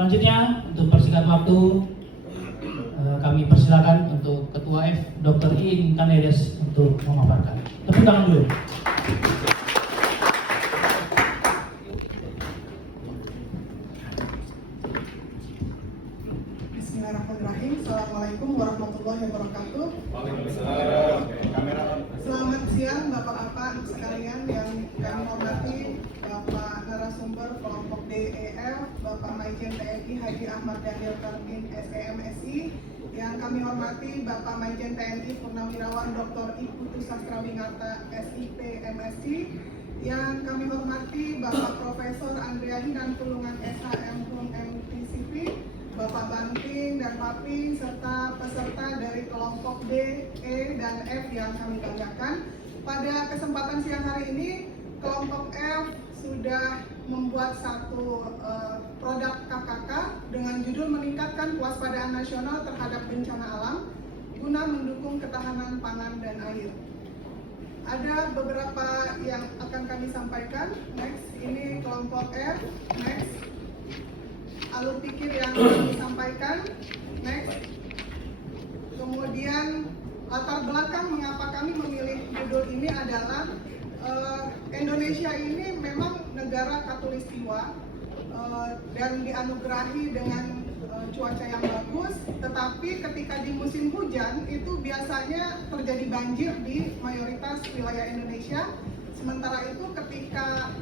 Selanjutnya untuk persingkat waktu kami persilakan untuk Ketua F Dr. Iin Kanedes untuk memaparkan. Tepuk tangan dulu. Bismillahirrahmanirrahim. Assalamualaikum warahmatullahi wabarakatuh. Selamat siang Bapak-Bapak sekalian yang kami hormati, Bapak narasumber kelompok DEF, Bapak Maijen TNI Haji Ahmad Daniel Karmin SEMSI, yang kami hormati Bapak Maijen TNI Purnawirawan Dr. Iputu Sastrawinata SIP MSI, yang kami hormati Bapak Profesor Andrea Hinan Pulungan SHM MTCP, Bapak Banting dan Paping, serta peserta dari kelompok D, E, dan F yang kami banggakan. Pada kesempatan siang hari ini, kelompok F sudah membuat satu produk KKK dengan judul meningkatkan kewaspadaan nasional terhadap bencana alam guna mendukung ketahanan pangan dan air. Ada beberapa yang akan kami sampaikan. Next, ini kelompok F. Next, alur pikir yang kami sampaikan. Next, kemudian latar belakang mengapa kami memilih judul ini adalah Indonesia ini memang negara khatulistiwa dan dianugerahi dengan cuaca yang bagus, tetapi ketika di musim hujan itu biasanya terjadi banjir di mayoritas wilayah Indonesia. Sementara itu ketika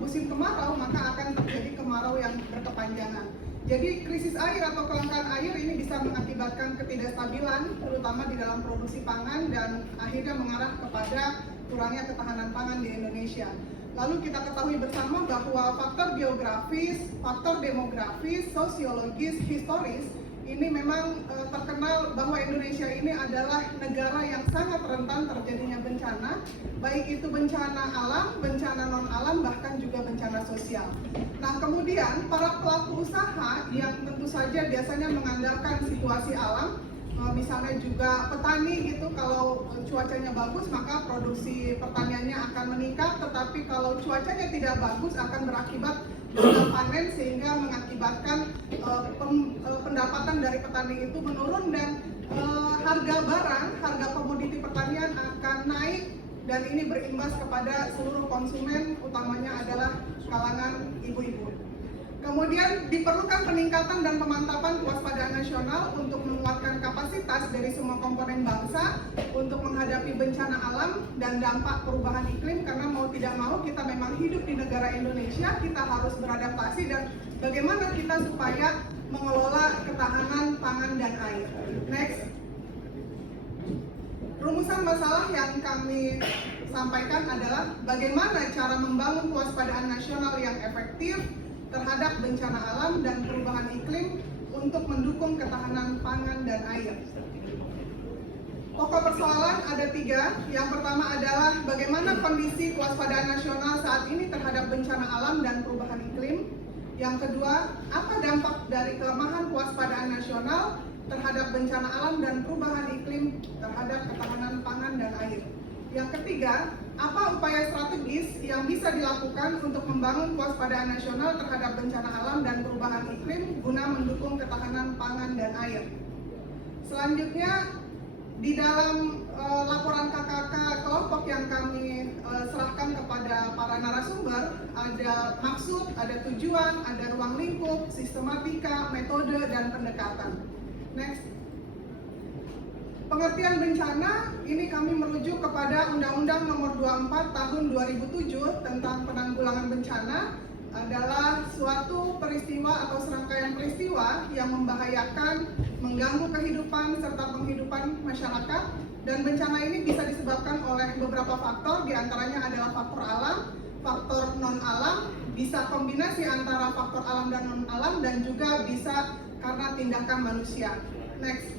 musim kemarau maka akan terjadi kemarau yang berkepanjangan. Jadi krisis air atau kelangkaan air ini bisa mengakibatkan ketidakstabilan terutama di dalam produksi pangan dan akhirnya mengarah kepada kurangnya ketahanan pangan di Indonesia. Lalu kita ketahui bersama bahwa faktor geografis, faktor demografis, sosiologis, historis ini memang terkenal bahwa Indonesia ini adalah negara yang sangat rentan terjadinya bencana, baik itu bencana alam, bencana non-alam, bahkan juga bencana sosial. Nah, kemudian para pelaku usaha yang tentu saja biasanya mengandalkan situasi alam, misalnya juga petani gitu, kalau cuacanya bagus maka produksi pertaniannya akan meningkat, tetapi kalau cuacanya tidak bagus akan berakibat gagal panen sehingga mengakibatkan pendapatan dari petani itu menurun dan harga barang, harga komoditi pertanian akan naik dan ini berimbas kepada seluruh konsumen, utamanya adalah kalangan ibu-ibu. Kemudian diperlukan peningkatan dan pemantapan kewaspadaan nasional untuk menguatkan kapasitas dari semua komponen bangsa untuk menghadapi bencana alam dan dampak perubahan iklim, karena mau tidak mau kita memang hidup di negara Indonesia, kita harus beradaptasi dan bagaimana kita supaya mengelola ketahanan pangan dan air. Next. Rumusan masalah yang kami sampaikan adalah bagaimana cara membangun kewaspadaan nasional yang efektif terhadap bencana alam dan perubahan iklim untuk mendukung ketahanan pangan dan air. Pokok persoalan ada 3. Yang pertama adalah bagaimana kondisi kewaspadaan nasional saat ini terhadap bencana alam dan perubahan iklim. Yang kedua, apa dampak dari kelemahan kewaspadaan nasional terhadap bencana alam dan perubahan iklim terhadap ketahanan pangan dan air. Yang ketiga, apa upaya strategis yang bisa dilakukan untuk membangun kewaspadaan nasional terhadap bencana alam dan perubahan iklim guna mendukung ketahanan pangan dan air. Selanjutnya, di dalam laporan KKK kelompok yang kami serahkan kepada para narasumber, ada maksud, ada tujuan, ada ruang lingkup, sistematika, metode, dan pendekatan. Next. Pengertian bencana ini kami merujuk kepada Undang-Undang Nomor 24 Tahun 2007 tentang penanggulangan bencana, adalah suatu peristiwa atau serangkaian peristiwa yang membahayakan, mengganggu kehidupan serta penghidupan masyarakat, dan bencana ini bisa disebabkan oleh beberapa faktor, diantaranya adalah faktor alam, faktor non-alam, bisa kombinasi antara faktor alam dan non-alam, dan juga bisa karena tindakan manusia. Next.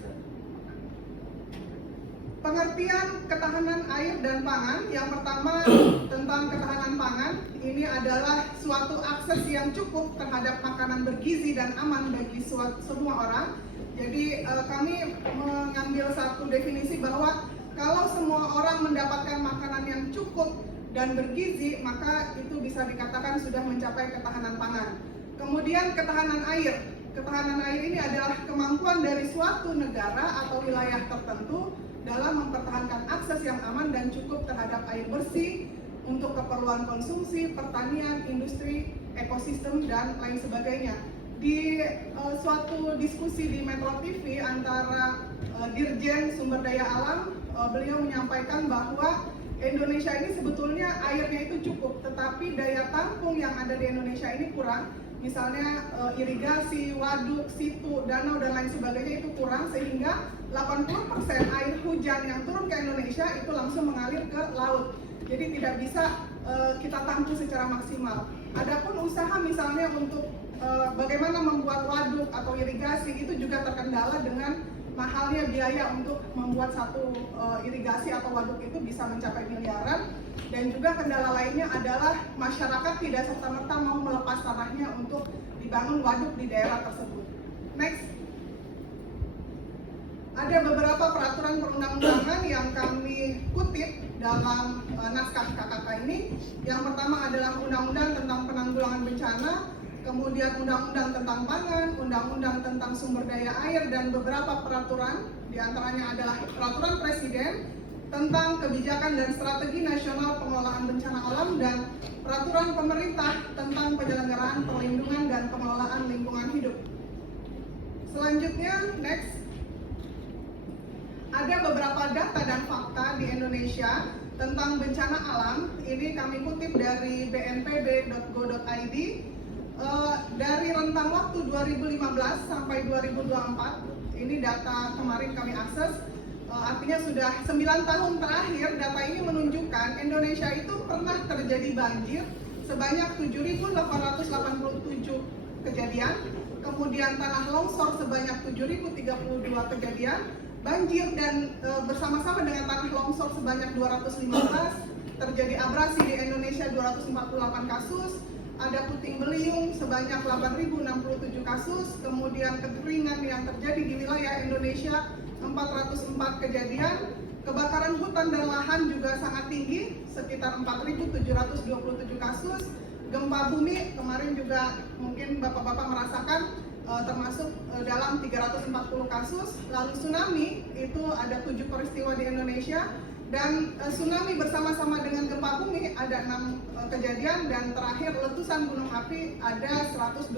Pengertian ketahanan air dan pangan, yang pertama tentang ketahanan pangan, ini adalah suatu akses yang cukup terhadap makanan bergizi dan aman bagi semua orang. Jadi kami mengambil satu definisi bahwa kalau semua orang mendapatkan makanan yang cukup dan bergizi, maka itu bisa dikatakan sudah mencapai ketahanan pangan. Kemudian ketahanan air. Ketahanan air ini adalah kemampuan dari suatu negara atau wilayah tertentu dalam mempertahankan akses yang aman dan cukup terhadap air bersih untuk keperluan konsumsi, pertanian, industri, ekosistem, dan lain sebagainya. Di suatu diskusi di Metro TV antara Dirjen Sumber Daya Alam, beliau menyampaikan bahwa Indonesia ini sebetulnya airnya itu cukup, tetapi daya tampung yang ada di Indonesia ini kurang. Misalnya irigasi, waduk, situ, danau, dan lain sebagainya itu kurang, sehingga 80% air hujan yang turun ke Indonesia itu langsung mengalir ke laut. Jadi tidak bisa kita tampung secara maksimal. Adapun usaha misalnya untuk bagaimana membuat waduk atau irigasi itu juga terkendala dengan mahalnya biaya untuk membuat satu irigasi atau waduk itu bisa mencapai miliaran. Dan juga kendala lainnya adalah masyarakat tidak serta-merta mau melepas tanahnya untuk dibangun waduk di daerah tersebut. Next. Ada beberapa peraturan perundang-undangan yang kami kutip dalam naskah KKK ini. Yang pertama adalah Undang-Undang tentang Penanggulangan Bencana, kemudian Undang-Undang tentang Pangan, Undang-Undang tentang Sumber Daya Air, dan beberapa peraturan, diantaranya adalah Peraturan Presiden tentang Kebijakan dan Strategi Nasional Pengelolaan Bencana Alam, dan Peraturan Pemerintah tentang Penyelenggaraan Perlindungan dan Pengelolaan Lingkungan Hidup. Selanjutnya, next. Ada beberapa data dan fakta di Indonesia tentang bencana alam. Ini kami kutip dari bnpb.go.id. Dari rentang waktu 2015 sampai 2024, ini data kemarin kami akses, artinya sudah 9 tahun terakhir. Data ini menunjukkan Indonesia itu pernah terjadi banjir sebanyak 7.887 kejadian, kemudian tanah longsor sebanyak 7.032 kejadian, banjir dan bersama-sama dengan tanah longsor sebanyak 215, terjadi abrasi di Indonesia 248 kasus, ada puting beliung sebanyak 8.067 kasus, kemudian kekeringan yang terjadi di wilayah Indonesia 404 kejadian, kebakaran hutan dan lahan juga sangat tinggi, sekitar 4.727 kasus, gempa bumi kemarin juga mungkin Bapak-Bapak merasakan, termasuk dalam 340 kasus, lalu tsunami itu ada 7 peristiwa di Indonesia, dan tsunami bersama-sama dengan gempa bumi ada 6 kejadian, dan terakhir letusan gunung api ada 127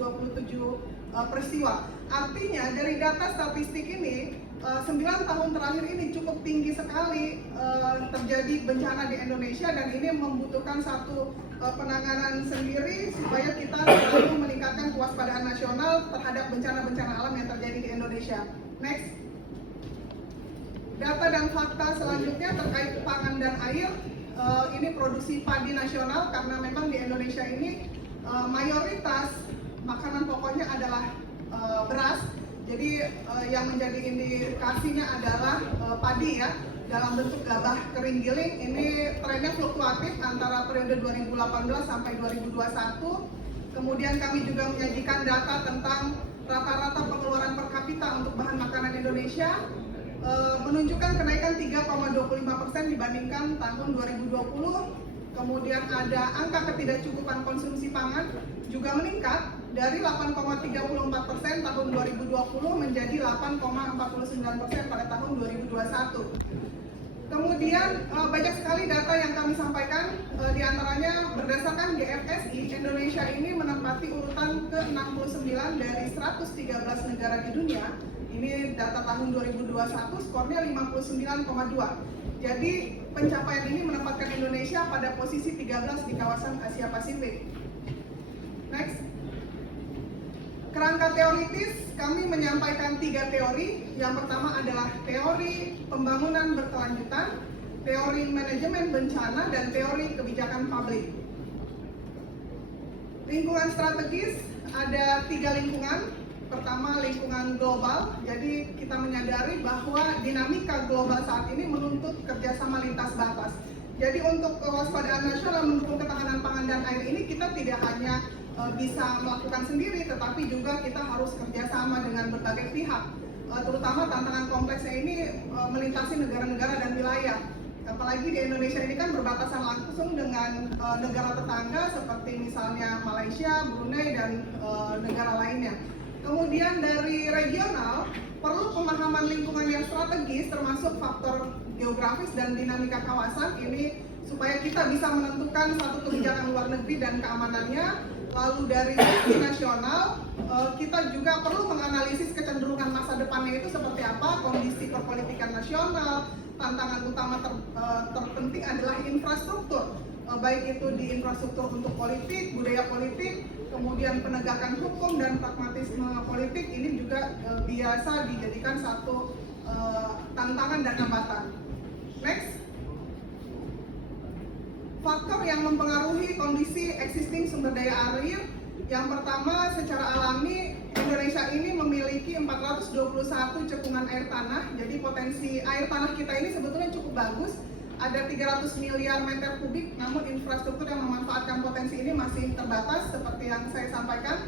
peristiwa. Artinya dari data statistik ini 9 tahun terakhir ini cukup tinggi sekali terjadi bencana di Indonesia, dan ini membutuhkan satu penanganan sendiri supaya kita selalu meningkatkan kewaspadaan nasional terhadap bencana-bencana alam yang terjadi di Indonesia. Next. Data dan fakta selanjutnya terkait pangan dan air. Ini produksi padi nasional, karena memang di Indonesia ini mayoritas makanan pokoknya adalah beras. Jadi yang menjadi indikasinya adalah padi ya, dalam bentuk gabah kering giling. Ini trennya fluktuatif antara periode 2018 sampai 2021. Kemudian kami juga menyajikan data tentang rata-rata pengeluaran per kapita untuk bahan makanan Indonesia, menunjukkan kenaikan 3,25% dibandingkan tahun 2020. Kemudian ada angka ketidakcukupan konsumsi pangan juga meningkat dari 8,34% tahun 2020 menjadi 8,49% pada tahun 2021. Kemudian banyak sekali data yang kami sampaikan, diantaranya berdasarkan GFSI, Indonesia ini menempati urutan ke-69 dari 113 negara di dunia. Ini data tahun 2021, skornya 59,2. Jadi pencapaian ini menempatkan Indonesia pada posisi 13 di kawasan Asia Pasifik. Next. Kerangka teoritis, kami menyampaikan 3 teori. Yang pertama adalah teori pembangunan berkelanjutan, teori manajemen bencana, dan teori kebijakan publik. Lingkungan strategis, ada 3 lingkungan. Pertama, lingkungan global. Jadi kita menyadari bahwa dinamika global saat ini menuntut kerjasama lintas batas. Jadi untuk kewaspadaan nasional mendukung ketahanan pangan dan air ini, kita tidak hanya bisa melakukan sendiri, tetapi juga kita harus kerjasama dengan berbagai pihak. Terutama tantangan kompleksnya ini melintasi negara-negara dan wilayah. apalagi di Indonesia ini kan berbatasan langsung dengan negara tetangga seperti misalnya Malaysia, Brunei, dan negara lainnya. Kemudian dari regional, perlu pemahaman lingkungan yang strategis termasuk faktor geografis dan dinamika kawasan ini supaya kita bisa menentukan satu kebijakan luar negeri dan keamanannya. Lalu dari sisi nasional, kita juga perlu menganalisis kecenderungan masa depannya itu seperti apa, kondisi perpolitikan nasional. Tantangan utama terpenting adalah infrastruktur, baik itu di infrastruktur untuk politik, budaya politik, kemudian penegakan hukum dan pragmatisme politik ini juga biasa dijadikan satu tantangan dan hambatan. Next. Faktor yang mempengaruhi kondisi existing sumber daya air, yang pertama secara alami Indonesia ini memiliki 421 cekungan air tanah, jadi potensi air tanah kita ini sebetulnya cukup bagus, ada 300 miliar meter kubik, namun infrastruktur yang memanfaatkan potensi ini masih terbatas seperti yang saya sampaikan.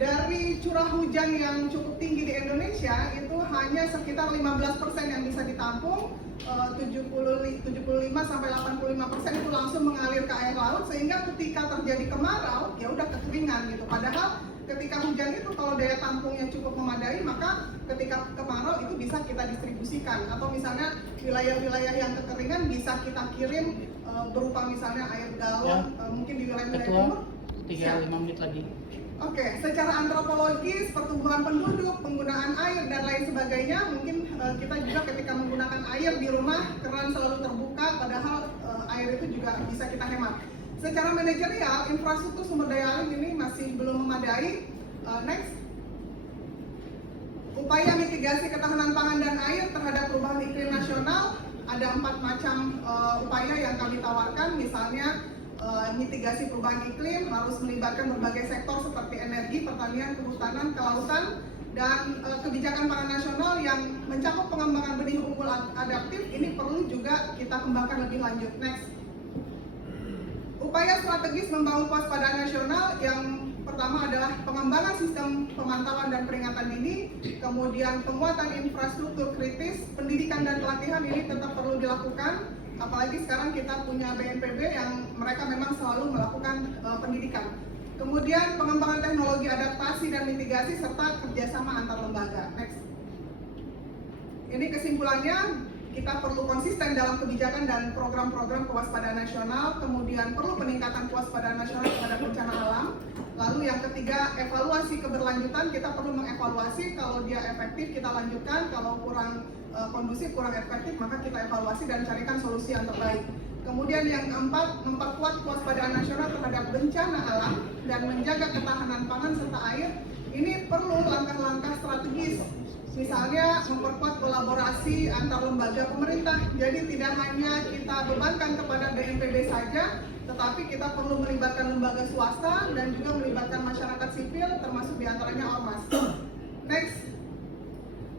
Dari curah hujan yang cukup tinggi di Indonesia itu hanya sekitar 15% yang bisa ditampung, 75 sampai 85% itu langsung mengalir ke air laut, sehingga ketika terjadi kemarau ya udah kekeringan gitu. Padahal ketika hujan itu kalau daya tampungnya cukup memadai, maka ketika kemarau itu bisa kita distribusikan, atau misalnya wilayah-wilayah yang kekeringan bisa kita kirim berupa misalnya air galon, mungkin di wilayah-wilayah timur. 3-5 menit lagi. Oke, secara antropologis, pertumbuhan penduduk, penggunaan air, dan lain sebagainya, mungkin kita juga ketika menggunakan air di rumah, keran selalu terbuka, padahal air itu juga bisa kita hemat. Secara manajerial, infrastruktur sumber daya air ini masih belum memadai. Next. Upaya mitigasi ketahanan pangan dan air terhadap perubahan iklim nasional, ada 4 macam upaya yang kami tawarkan, misalnya mitigasi perubahan iklim harus melibatkan berbagai sektor seperti energi, pertanian, kehutanan, kelautan, dan kebijakan pangan nasional yang mencakup pengembangan benih unggul adaptif ini perlu juga kita kembangkan lebih lanjut. Next. Upaya strategis membangun kewaspadaan nasional yang pertama adalah pengembangan sistem pemantauan dan peringatan dini, kemudian penguatan infrastruktur kritis, pendidikan dan pelatihan ini tetap perlu dilakukan. Apalagi sekarang kita punya BNPB yang mereka memang selalu melakukan pendidikan. Kemudian pengembangan teknologi adaptasi dan mitigasi serta kerjasama antar lembaga. Next. Ini kesimpulannya, kita perlu konsisten dalam kebijakan dan program-program kewaspadaan nasional. Kemudian perlu peningkatan kewaspadaan nasional terhadap bencana alam. Lalu yang ketiga, evaluasi keberlanjutan. Kita perlu mengevaluasi, kalau dia efektif kita lanjutkan, kalau kurang kondusif, kurang efektif, maka kita evaluasi dan carikan solusi yang terbaik. Kemudian yang keempat, memperkuat kewaspadaan nasional terhadap bencana alam dan menjaga ketahanan pangan serta air. Ini perlu langkah-langkah strategis, misalnya memperkuat kolaborasi antar lembaga pemerintah. Jadi tidak hanya kita bebankan kepada BNPB saja, tetapi kita perlu melibatkan lembaga swasta dan juga melibatkan masyarakat sipil, termasuk diantaranya ormas. Next.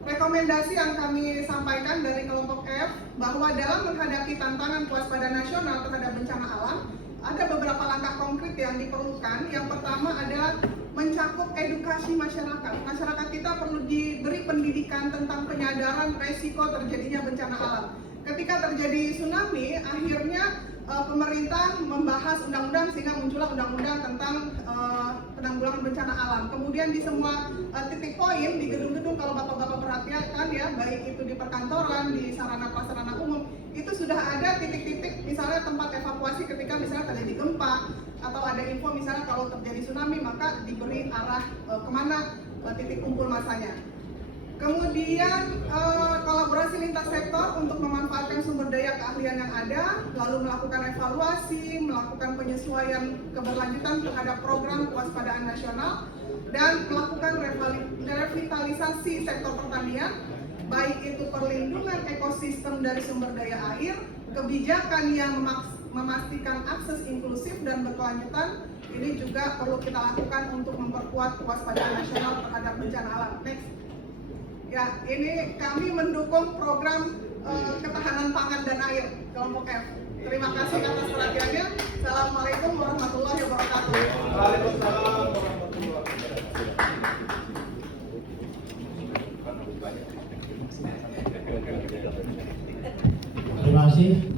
Rekomendasi yang kami sampaikan dari kelompok F, bahwa dalam menghadapi tantangan kewaspadaan nasional terhadap bencana alam, ada beberapa langkah konkret yang diperlukan. Yang pertama adalah mencakup edukasi masyarakat. Masyarakat kita perlu diberi pendidikan tentang penyadaran resiko terjadinya bencana alam. Ketika terjadi tsunami, akhirnya pemerintah membahas undang-undang sehingga muncullah undang-undang tentang penanggulangan bencana alam. Kemudian di semua titik poin di gedung-gedung, kalau bapak-bapak perhatikan ya, baik itu di perkantoran, di sarana-prasarana umum, itu sudah ada titik-titik misalnya tempat evakuasi ketika misalnya terjadi gempa atau ada info misalnya kalau terjadi tsunami, maka diberi arah kemana titik kumpul masanya. Kemudian kolaborasi lintas sektor untuk memanfaatkan sumber daya keahlian yang ada, lalu melakukan evaluasi, melakukan penyesuaian keberlanjutan terhadap program kewaspadaan nasional, dan melakukan revitalisasi sektor pertanian, baik itu perlindungan ekosistem dari sumber daya air, kebijakan yang memastikan akses inklusif dan berkelanjutan, ini juga perlu kita lakukan untuk memperkuat kewaspadaan nasional terhadap bencana alam. Next. Ya, ini kami mendukung program ketahanan pangan dan air kelompok F. Terima kasih atas perhatiannya. Assalamualaikum warahmatullahi wabarakatuh. Waalaikumsalam warahmatullahi wabarakatuh. Terima kasih.